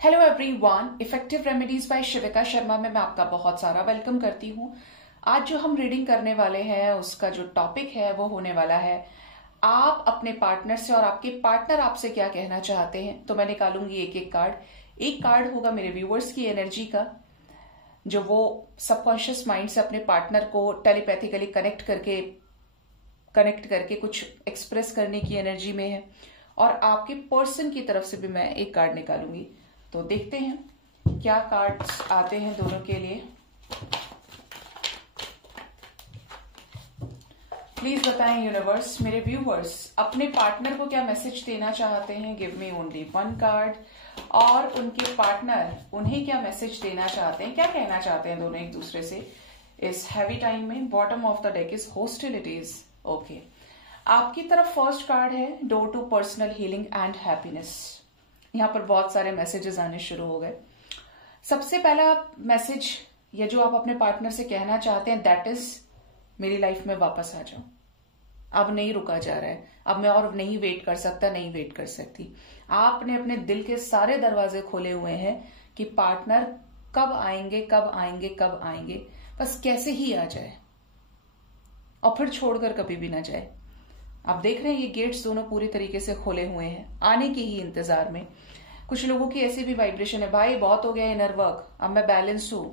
Hello everyone, effective remedies by Shivika Sharma में मैं आपका बहुत सारा वेलकम करती हूँ। आज जो हम रीडिंग करने वाले हैं उसका जो टॉपिक है वो होने वाला है आप अपने पार्टनर से और आपके पार्टनर आपसे क्या कहना चाहते हैं। तो मैं निकालूंगी एक एक कार्ड। एक कार्ड होगा मेरे व्यूअर्स की एनर्जी का, जो वो सबकॉन्शियस माइंड से अपने पार्टनर को टेलीपैथिकली कनेक्ट करके कुछ एक्सप्रेस करने की एनर्जी में है, और आपके पर्सन की तरफ से भी मैं एक कार्ड निकालूंगी। तो देखते हैं क्या कार्ड्स आते हैं दोनों के लिए। प्लीज बताएं यूनिवर्स, मेरे व्यूवर्स अपने पार्टनर को क्या मैसेज देना चाहते हैं। Give me only one card. और उनके पार्टनर उन्हें क्या मैसेज देना चाहते हैं, क्या कहना चाहते हैं दोनों एक दूसरे से इस हैवी टाइम में। Bottom of the deck is hostilities. Okay, आपकी तरफ फर्स्ट कार्ड है door to personal healing and happiness. यहां पर बहुत सारे मैसेजेस आने शुरू हो गए। सबसे पहला मैसेज या जो आप अपने पार्टनर से कहना चाहते हैं दैट इज मेरी लाइफ में वापस आ जाओ। अब नहीं रुका जा रहा है, अब मैं और नहीं वेट कर सकता, नहीं वेट कर सकती। आपने अपने दिल के सारे दरवाजे खोले हुए हैं कि पार्टनर कब आएंगे कब आएंगे कब आएंगे, बस कैसे ही आ जाए और फिर छोड़कर कभी भी ना जाए। आप देख रहे हैं ये गेट्स दोनों पूरी तरीके से खोले हुए हैं, आने के ही इंतजार में। कुछ लोगों की ऐसी भी वाइब्रेशन है, भाई बहुत हो गया इनर वर्क, अब मैं बैलेंस हूं,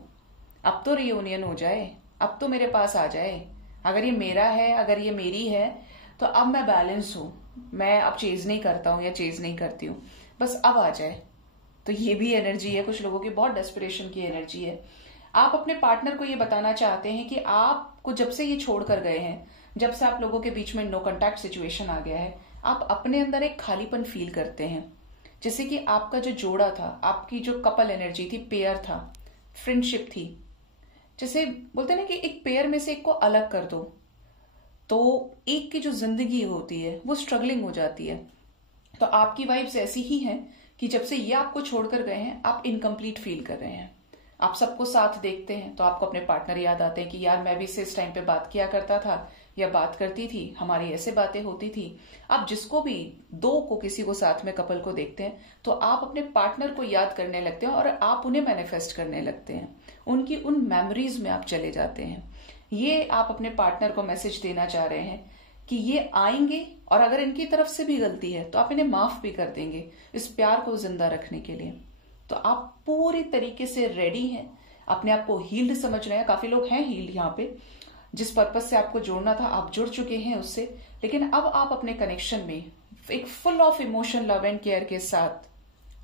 अब तो रियूनियन हो जाए, अब तो मेरे पास आ जाए। अगर ये मेरा है, अगर ये मेरी है, तो अब मैं बैलेंस हूं, मैं अब चेज नहीं करता हूं या चेज नहीं करती हूं, बस अब आ जाए। तो ये भी एनर्जी है, कुछ लोगों की बहुत डेस्परेशन की एनर्जी है। आप अपने पार्टनर को ये बताना चाहते हैं कि आपको जब से ये छोड़ कर गए हैं, जब से आप लोगों के बीच में नो कॉन्टैक्ट सिचुएशन आ गया है, आप अपने अंदर एक खालीपन फील करते हैं। जैसे कि आपका जो जोड़ा था, आपकी जो कपल एनर्जी थी, पेयर था, फ्रेंडशिप थी, जैसे बोलते हैं ना कि एक पेयर में से एक को अलग कर दो तो एक की जो जिंदगी होती है वो स्ट्रगलिंग हो जाती है। तो आपकी वाइब्स ऐसी ही हैं कि जब से ये आपको छोड़कर गए हैं आप इनकम्प्लीट फील कर रहे हैं। आप सबको साथ देखते हैं तो आपको अपने पार्टनर याद आते हैं कि यार मैं भी इससे इस टाइम पे बात किया करता था या बात करती थी, हमारी ऐसे बातें होती थी। आप जिसको भी, दो को, किसी को साथ में, कपल को देखते हैं तो आप अपने पार्टनर को याद करने लगते हैं और आप उन्हें मैनिफेस्ट करने लगते हैं, उनकी उन मेमोरीज में आप चले जाते हैं। ये आप अपने पार्टनर को मैसेज देना चाह रहे हैं कि ये आएंगे और अगर इनकी तरफ से भी गलती है तो आप इन्हें माफ भी कर देंगे इस प्यार को जिंदा रखने के लिए। तो आप पूरी तरीके से रेडी हैं, अपने आप को हील्ड समझ रहे हैं। काफी लोग हैं हील्ड यहाँ पे, जिस पर्पज से आपको जोड़ना था आप जुड़ चुके हैं उससे, लेकिन अब आप अपने कनेक्शन में एक full of emotion, love and care के साथ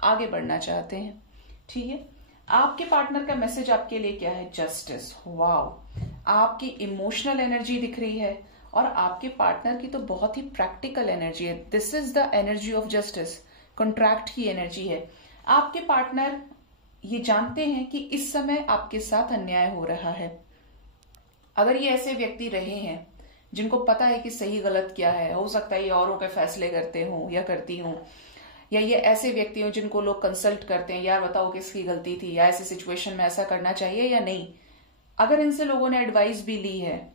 आगे बढ़ना चाहते हैं। ठीक है, आपके पार्टनर का मैसेज आपके लिए क्या है? जस्टिस। वाओ, आपकी इमोशनल एनर्जी दिख रही है और आपके पार्टनर की तो बहुत ही प्रैक्टिकल एनर्जी है। This is the energy of justice, contract की एनर्जी है। आपके पार्टनर ये जानते हैं कि इस समय आपके साथ अन्याय हो रहा है। अगर ये ऐसे व्यक्ति रहे हैं जिनको पता है कि सही गलत क्या है, हो सकता है ये औरों के फैसले करते हो या करती हो, या ये ऐसे व्यक्ति हो जिनको लोग कंसल्ट करते हैं, यार बताओ किसकी गलती थी, या ऐसे सिचुएशन में ऐसा करना चाहिए या नहीं। अगर इनसे लोगों ने एडवाइस भी ली है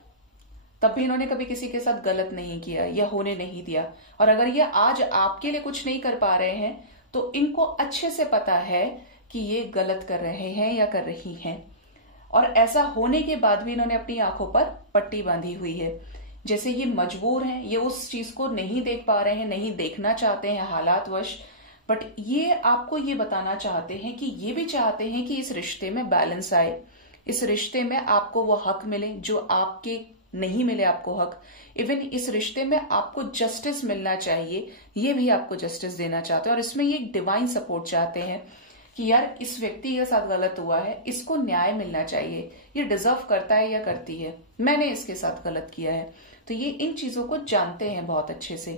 तब भी इन्होंने कभी किसी के साथ गलत नहीं किया या होने नहीं दिया, और अगर ये आज आपके लिए कुछ नहीं कर पा रहे हैं तो इनको अच्छे से पता है कि ये गलत कर रहे हैं या कर रही हैं, और ऐसा होने के बाद भी इन्होंने अपनी आंखों पर पट्टी बांधी हुई है। जैसे ये मजबूर हैं, ये उस चीज को नहीं देख पा रहे हैं, नहीं देखना चाहते हैं हालातवश, बट ये आपको ये बताना चाहते हैं कि ये भी चाहते हैं कि इस रिश्ते में बैलेंस आए, इस रिश्ते में आपको वो हक मिले जो आपके नहीं मिले आपको हक। इवन इस रिश्ते में आपको जस्टिस मिलना चाहिए, ये भी आपको जस्टिस देना चाहते हैं, और इसमें ये डिवाइन सपोर्ट चाहते हैं कि यार इस व्यक्ति के साथ गलत हुआ है, इसको न्याय मिलना चाहिए, ये डिजर्व करता है या करती है, मैंने इसके साथ गलत किया है। तो ये इन चीजों को जानते हैं बहुत अच्छे से।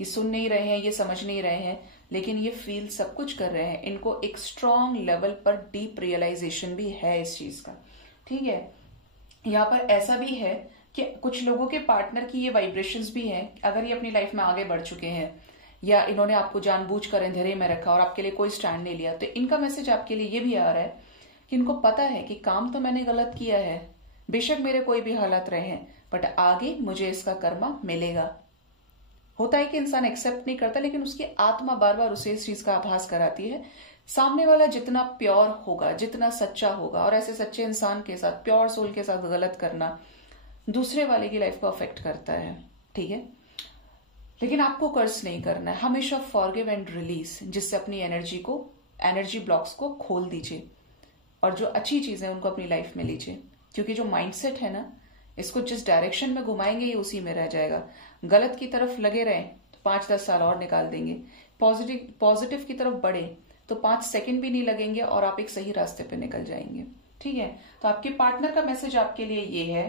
ये सुन नहीं रहे हैं, ये समझ नहीं रहे हैं, लेकिन ये फील सब कुछ कर रहे हैं। इनको एक स्ट्रॉन्ग लेवल पर डीप रियलाइजेशन भी है इस चीज का। ठीक है, यहाँ पर ऐसा भी है कि कुछ लोगों के पार्टनर की ये वाइब्रेशंस भी हैं। अगर ये अपनी लाइफ में आगे बढ़ चुके हैं या इन्होंने आपको जानबूझकर अंधेरे में रखा और आपके लिए कोई स्टैंड नहीं लिया, तो इनका मैसेज आपके लिए ये भी आ रहा है कि इनको पता है कि काम तो मैंने गलत किया है, बेशक मेरे कोई भी हालत रहे हैं, बट आगे मुझे इसका कर्मा मिलेगा। होता है कि इंसान एक्सेप्ट नहीं करता, लेकिन उसकी आत्मा बार बार उसे इस चीज का आभास कराती है सामने वाला जितना प्योर होगा, जितना सच्चा होगा, और ऐसे सच्चे इंसान के साथ, प्योर सोल के साथ गलत करना दूसरे वाले की लाइफ को अफेक्ट करता है, ठीक है। लेकिन आपको कर्ज नहीं करना है, हमेशा फॉरगिव एंड रिलीज, जिससे अपनी एनर्जी ब्लॉक्स को खोल दीजिए और जो अच्छी चीजें उनको अपनी लाइफ में लीजिए। क्योंकि जो माइंडसेट है ना, इसको जिस डायरेक्शन में घुमाएंगे ये उसी में रह जाएगा। गलत की तरफ लगे रहें तो 5-10 साल और निकाल देंगे, पॉजिटिव की तरफ बढ़े तो 5 सेकंड भी नहीं लगेंगे और आप एक सही रास्ते पे निकल जाएंगे, ठीक है। तो आपके पार्टनर का मैसेज आपके लिए ये है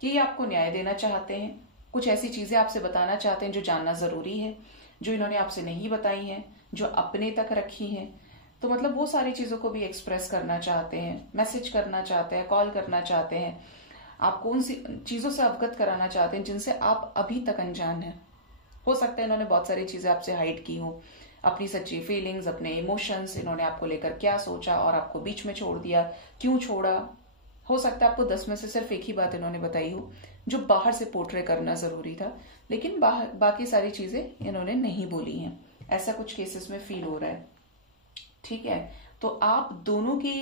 कि ये आपको न्याय देना चाहते हैं, कुछ ऐसी चीजें आपसे बताना चाहते हैं जो जानना जरूरी है, जो इन्होंने आपसे नहीं बताई हैं, जो अपने तक रखी हैं। तो मतलब वो सारी चीजों को भी एक्सप्रेस करना चाहते हैं, मैसेज करना चाहते हैं, कॉल करना चाहते हैं, आपको उन चीजों से अवगत कराना चाहते हैं जिनसे आप अभी तक अनजान हैं। हो सकता है इन्होंने बहुत सारी चीजें आपसे हाइड की हो, अपनी सच्ची फीलिंग्स, अपने इमोशंस, इन्होंने आपको लेकर क्या सोचा और आपको बीच में छोड़ दिया, क्यों छोड़ा। हो सकता है आपको 10 में से सिर्फ एक ही बात इन्होंने बताई हो जो बाहर से पोर्ट्रे करना जरूरी था, लेकिन बाकी सारी चीजें इन्होंने नहीं बोली हैं। ऐसा कुछ केसेस में फील हो रहा है, ठीक है। तो आप दोनों की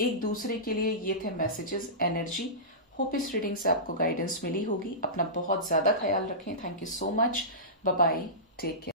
एक दूसरे के लिए ये थे मैसेजेस, एनर्जी। होप इस रीडिंग से आपको गाइडेंस मिली होगी। अपना बहुत ज्यादा ख्याल रखें। Thank you so much. Bye bye, take care.